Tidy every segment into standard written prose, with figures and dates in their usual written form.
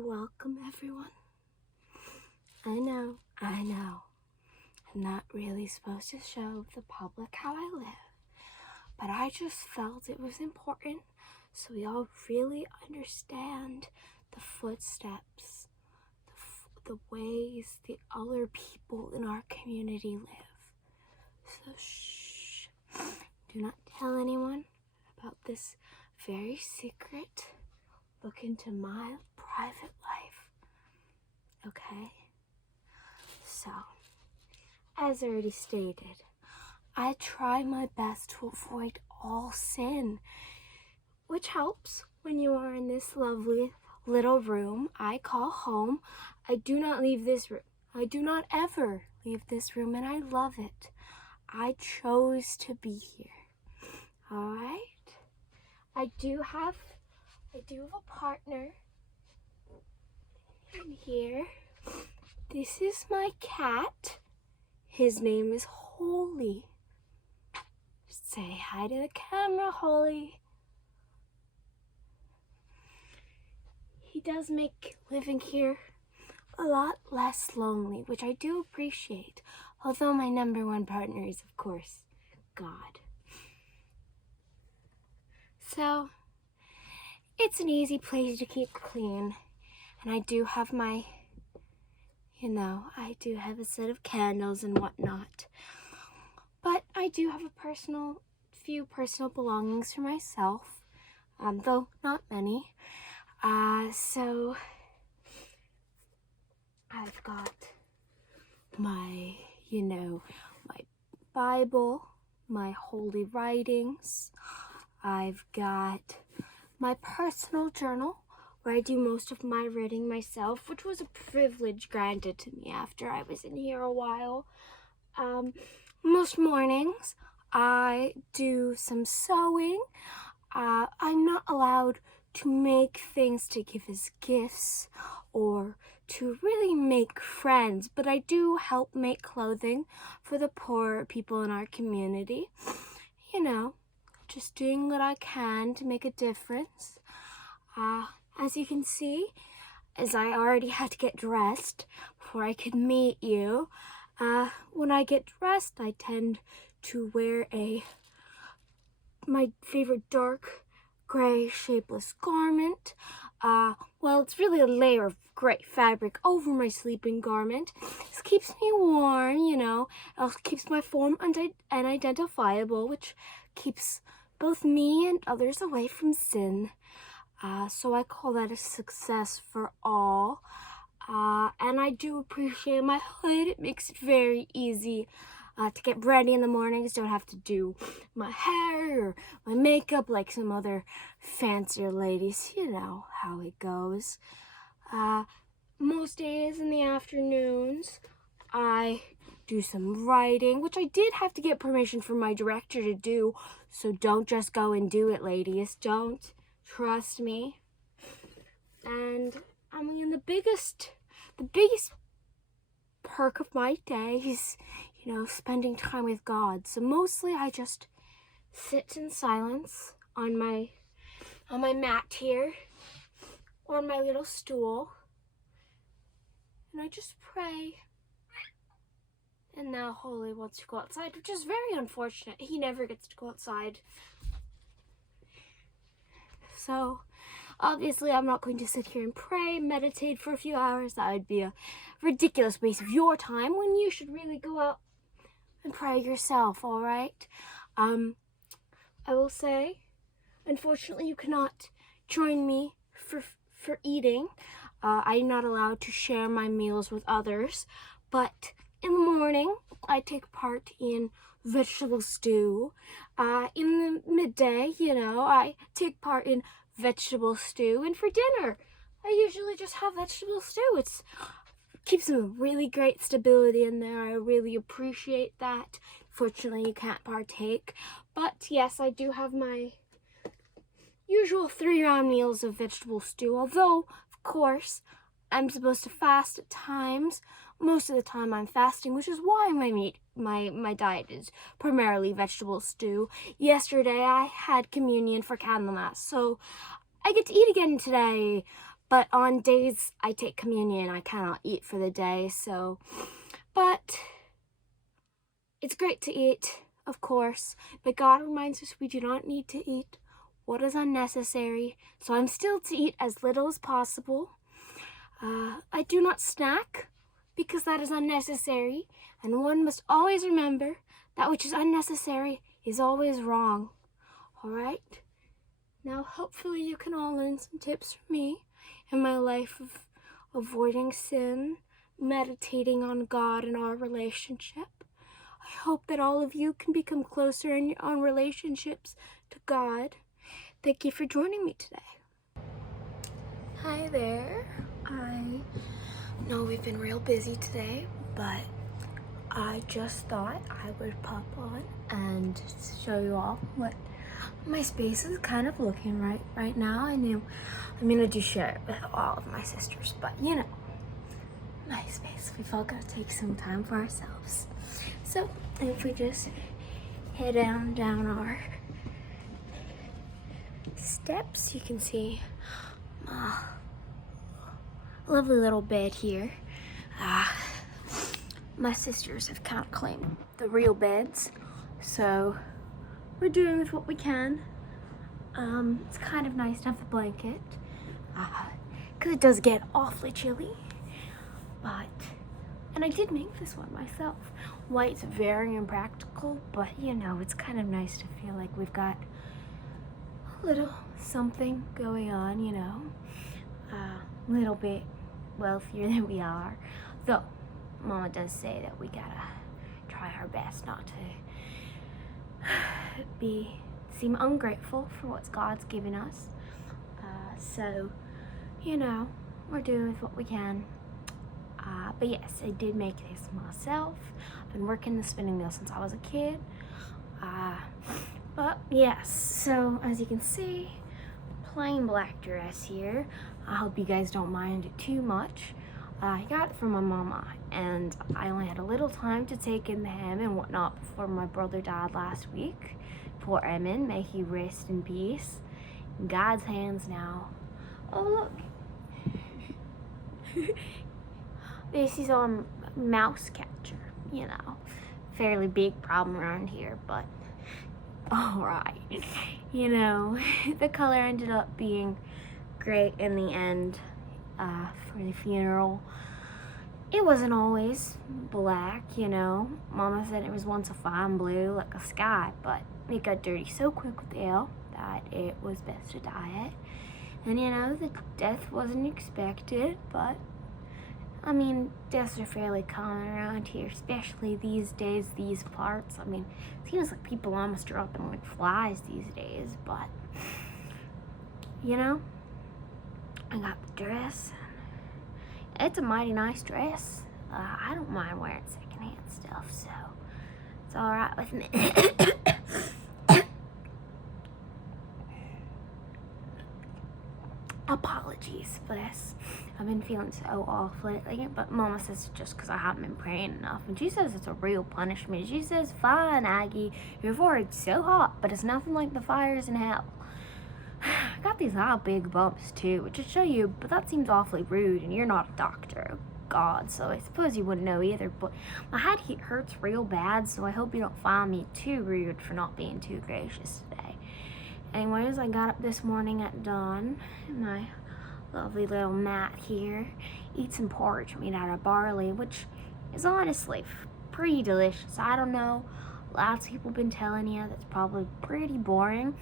welcome everyone. I know, I'm not really supposed to show the public how I live, but I just felt it was important so we all really understand the footsteps, the ways the other people in our community live. So shh, do not tell anyone about this very secret look into my private life, okay? So, as already stated, I try my best to avoid all sin, which helps when you are in this lovely little room I call home. I do not leave this room. I do not ever leave this room, and I love it. I chose to be here. All right? I do have a partner in here. This is my cat. His name is Holy. Say hi to the camera, Holy. He does make living here a lot less lonely, which I do appreciate, although my number one partner is, of course, God. So, it's an easy place to keep clean, and I do have my, I do have a set of candles and whatnot. But I do have a few personal belongings for myself, though not many. So I've got my Bible, my holy writings. I've got my personal journal, where I do most of my reading myself, which was a privilege granted to me after I was in here a while. Most mornings, I do some sewing. I'm not allowed to make things to give as gifts or to really make friends, but I do help make clothing for the poor people in our community. Just doing what I can to make a difference. As you can see, as I already had to get dressed before I could meet you, when I get dressed, I tend to wear my favorite dark gray shapeless garment. Well, it's really a layer of gray fabric over my sleeping garment. This keeps me warm, it also keeps my form unidentifiable, which keeps both me and others away from sin. So I call that a success for all. And I do appreciate my hood. It makes it very easy to get ready in the mornings. Don't have to do my hair or my makeup like some other fancier ladies. You know how it goes. Most days in the afternoons, I do some writing, which I did have to get permission from my director to do. So don't just go and do it, ladies. Don't. Trust me. And the biggest perk of my day is, spending time with God. So mostly I just sit in silence on my mat here, or on my little stool, and I just pray. And now Holy wants to go outside, which is very unfortunate. He never gets to go outside. So, obviously, I'm not going to sit here and pray, meditate for a few hours. That would be a ridiculous waste of your time when you should really go out and pray yourself, all right? I will say, unfortunately, you cannot join me for eating. I'm not allowed to share my meals with others, but in the morning, I take part in vegetable stew. In the midday, I take part in vegetable stew. And for dinner, I usually just have vegetable stew. It keeps some really great stability in there. I really appreciate that. Fortunately, you can't partake. But yes, I do have my usual 3-round meals of vegetable stew. Although, of course, I'm supposed to fast at times. Most of the time I'm fasting, which is why my diet is primarily vegetable stew. Yesterday I had communion for Candlemas, so I get to eat again today. But on days I take communion, I cannot eat for the day, so. But it's great to eat, of course, but God reminds us we do not need to eat what is unnecessary, so I'm still to eat as little as possible. I do not snack because that is unnecessary, and one must always remember that which is unnecessary is always wrong. All right? Now, hopefully you can all learn some tips from me in my life of avoiding sin, meditating on God and our relationship. I hope that all of you can become closer in your own relationships to God. Thank you for joining me today. Hi there. I know we've been real busy today, but I just thought I would pop on and show you all what my space is kind of looking right now. I mean, I do share it with all of my sisters, but you know, my space. We've all got to take some time for ourselves. So if we just head down our steps, you can see a lovely little bed here. My sisters have kind of claimed the real beds, so we're doing with what we can. It's kind of nice to have a blanket, because it does get awfully chilly, and I did make this one myself. White's very impractical, but you know, it's kind of nice to feel like we've got a little something going on, you know, a little bit wealthier than we are, though Mama does say that we gotta try our best not to seem ungrateful for what God's given us. So, you know, we're doing with what we can. But yes, I did make this myself. I've been working the spinning wheel since I was a kid. But yes, so as you can see, plain black dress here. I hope you guys don't mind it too much. I got it from my mama, and I only had a little time to take in the hem and whatnot before my brother died last week. Poor Emin, may he rest in peace. In God's hands now. Oh look. This is on mouse catcher, you know. Fairly big problem around here, but alright. You know, the color ended up being great in the end for the funeral. It wasn't always black, you know. Mama said it was once a fine blue, like a sky, but it got dirty so quick with the ale that it was best to dye it. And you know, the death wasn't expected, but I mean, deaths are fairly common around here, especially these days, these parts. I mean, it seems like people almost drop them like flies these days, but you know, I got the dress. It's a mighty nice dress. I don't mind wearing secondhand stuff, so it's all right with me. Apologies for this. I've been feeling so off lately, but Mama says it's just because I haven't been praying enough, and she says it's a real punishment. She says, fine, Aggie, your forehead's so hot, but it's nothing like the fires in hell. I got these big bumps too, which would show you, but that seems awfully rude, and you're not a doctor, God, so I suppose you wouldn't know either, but my head hurts real bad, so I hope you don't find me too rude for not being too gracious today. Anyways, I got up this morning at dawn in my lovely little mat here, eat some porridge made out of barley, which is honestly pretty delicious. I don't know, lots of people have been telling you that's probably pretty boring,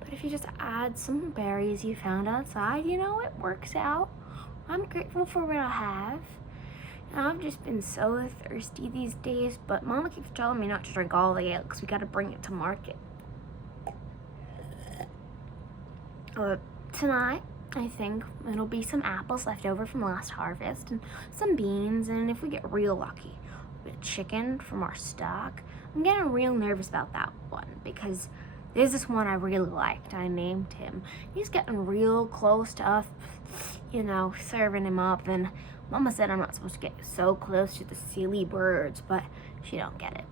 but if you just add some berries you found outside, you know, it works out. I'm grateful for what I have. And I've just been so thirsty these days, but Mama keeps telling me not to drink all the ale because we got to bring it to market. Tonight, I think it'll be some apples left over from last harvest and some beans, and if we get real lucky, a bit of chicken from our stock. I'm getting real nervous about that one because there's this one I really liked. I named him. He's getting real close to us, you know, serving him up, and Mama said I'm not supposed to get so close to the silly birds, but she don't get it.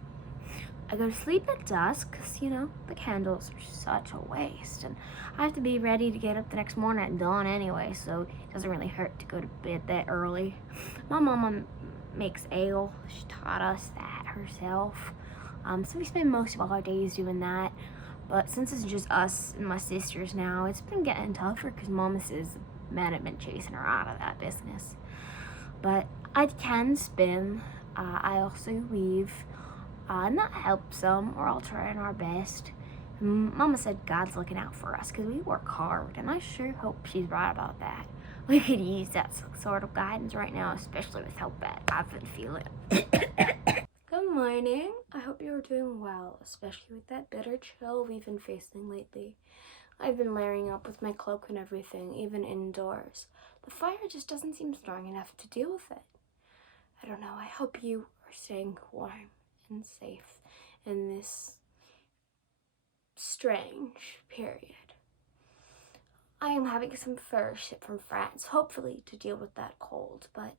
I go to sleep at dusk because, the candles are such a waste. And I have to be ready to get up the next morning at dawn anyway, so it doesn't really hurt to go to bed that early. My mama makes ale. She taught us that herself. So we spend most of our days doing that. But since it's just us and my sisters now, it's been getting tougher because Mama says the men have been chasing her out of that business. But I can spin. I also weave. And that helps some. We're all trying our best. Mama said God's looking out for us because we work hard, and I sure hope she's right about that. We could use that sort of guidance right now, especially with how bad I've been feeling. Good morning. I hope you are doing well, especially with that bitter chill we've been facing lately. I've been layering up with my cloak and everything, even indoors. The fire just doesn't seem strong enough to deal with it. I don't know. I hope you are staying warm and safe in this strange period. I am having some fur shipped from France, hopefully to deal with that cold, but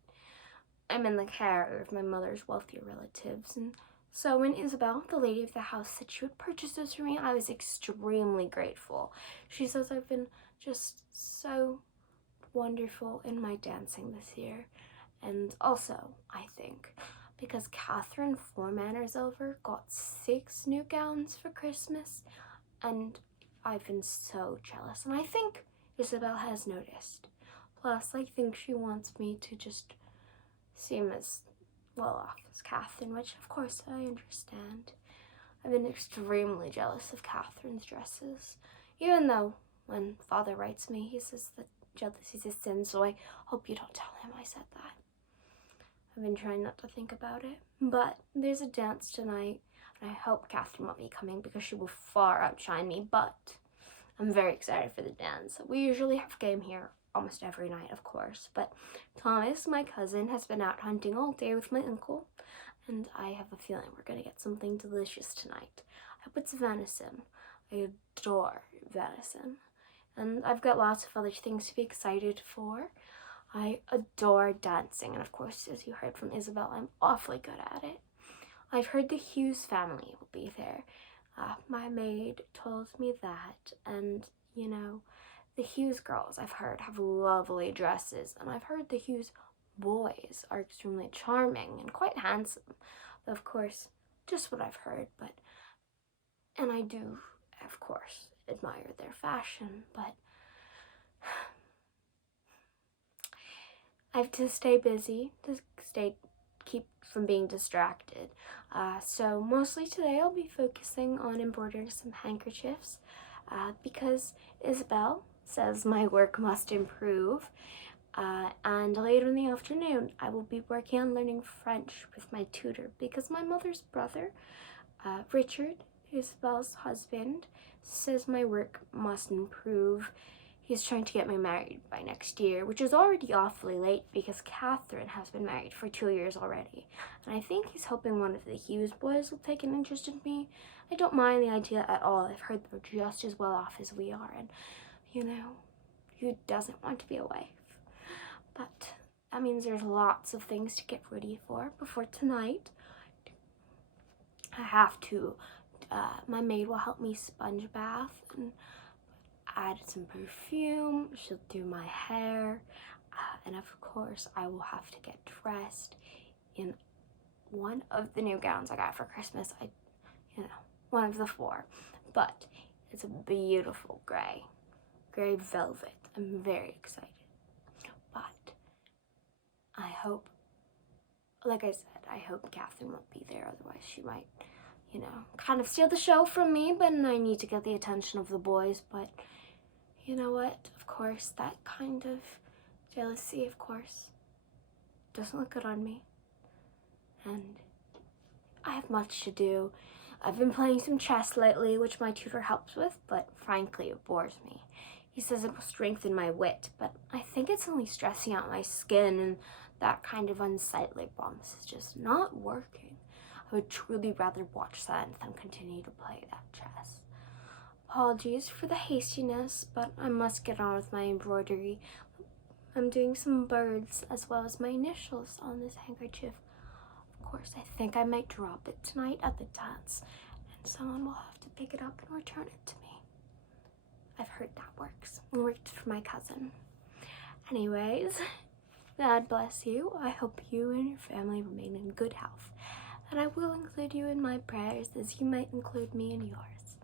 I'm in the care of my mother's wealthier relatives, and so when Isabel, the lady of the house, said she would purchase those for me, I was extremely grateful. She says I've been just so wonderful in my dancing this year, and also, I think, because Catherine Four Manners over got 6 new gowns for Christmas, and I've been so jealous, and I think Isabel has noticed. Plus, I think she wants me to just seem as well off as Catherine, which of course I understand. I've been extremely jealous of Catherine's dresses, even though when Father writes me, he says that jealousy is a sin, so I hope you don't tell him I said that. I've been trying not to think about it, but there's a dance tonight, and I hope Catherine won't be coming because she will far outshine me, but I'm very excited for the dance. We usually have game here almost every night, of course, but Thomas, my cousin, has been out hunting all day with my uncle, and I have a feeling we're going to get something delicious tonight. I hope it's venison. I adore venison, and I've got lots of other things to be excited for. I adore dancing, and of course, as you heard from Isabel, I'm awfully good at it. I've heard the Hughes family will be there. My maid told me that, and the Hughes girls, I've heard, have lovely dresses, and I've heard the Hughes boys are extremely charming and quite handsome. Of course, just what I've heard, and I do, of course, admire their fashion, but I have to stay busy, keep from being distracted. So mostly today I'll be focusing on embroidering some handkerchiefs because Isabel says my work must improve. And later in the afternoon, I will be working on learning French with my tutor because my mother's brother, Richard, Isabel's husband, says my work must improve. He's trying to get me married by next year, which is already awfully late because Catherine has been married for 2 years already. And I think he's hoping one of the Hughes boys will take an interest in me. I don't mind the idea at all. I've heard they're just as well off as we are, and who doesn't want to be a wife? But that means there's lots of things to get ready for before tonight. I have to, my maid will help me sponge bath and add some perfume. She'll do my hair, and of course I will have to get dressed in one of the new gowns I got for Christmas. One of the 4, but it's a beautiful gray velvet. I'm very excited, but I hope, like I said, I hope Catherine won't be there, otherwise she might, kind of steal the show from me, but I need to get the attention of the boys, but you know what, of course, that kind of jealousy, of course, doesn't look good on me, and I have much to do. I've been playing some chess lately, which my tutor helps with, but frankly, it bores me. He says it will strengthen my wit, but I think it's only stressing out my skin, and that kind of unsightly promise is just not working. I would truly rather watch that than continue to play that chess. Apologies for the hastiness, but I must get on with my embroidery. I'm doing some birds as well as my initials on this handkerchief. Of course, I think I might drop it tonight at the dance, and someone will have to pick it up and return it to me. I've heard that works. It worked for my cousin. Anyways, God bless you. I hope you and your family remain in good health, and I will include you in my prayers as you might include me in yours.